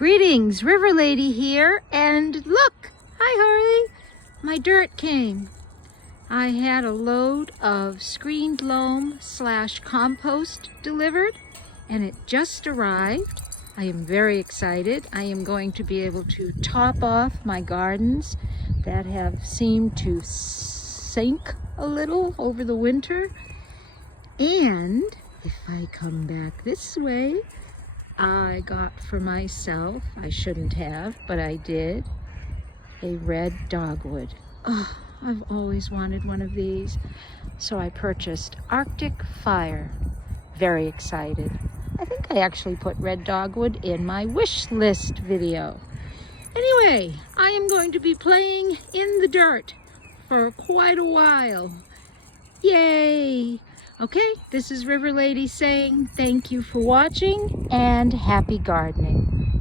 Greetings, River Lady here, and look! Hi Harley! My dirt came. I had a load of screened loam / compost delivered, and it just arrived. I am very excited. I am going to be able to top off my gardens that have seemed to sink a little over the winter. And if I come back this way, I got for myself, I shouldn't have, but I did, a red dogwood. Oh, I've always wanted one of these. So I purchased Arctic Fire. Very excited. I think I actually put red dogwood in my wish list video. Anyway, I am going to be playing in the dirt for quite a while. Yay! Okay, this is River Lady saying thank you for watching and happy gardening.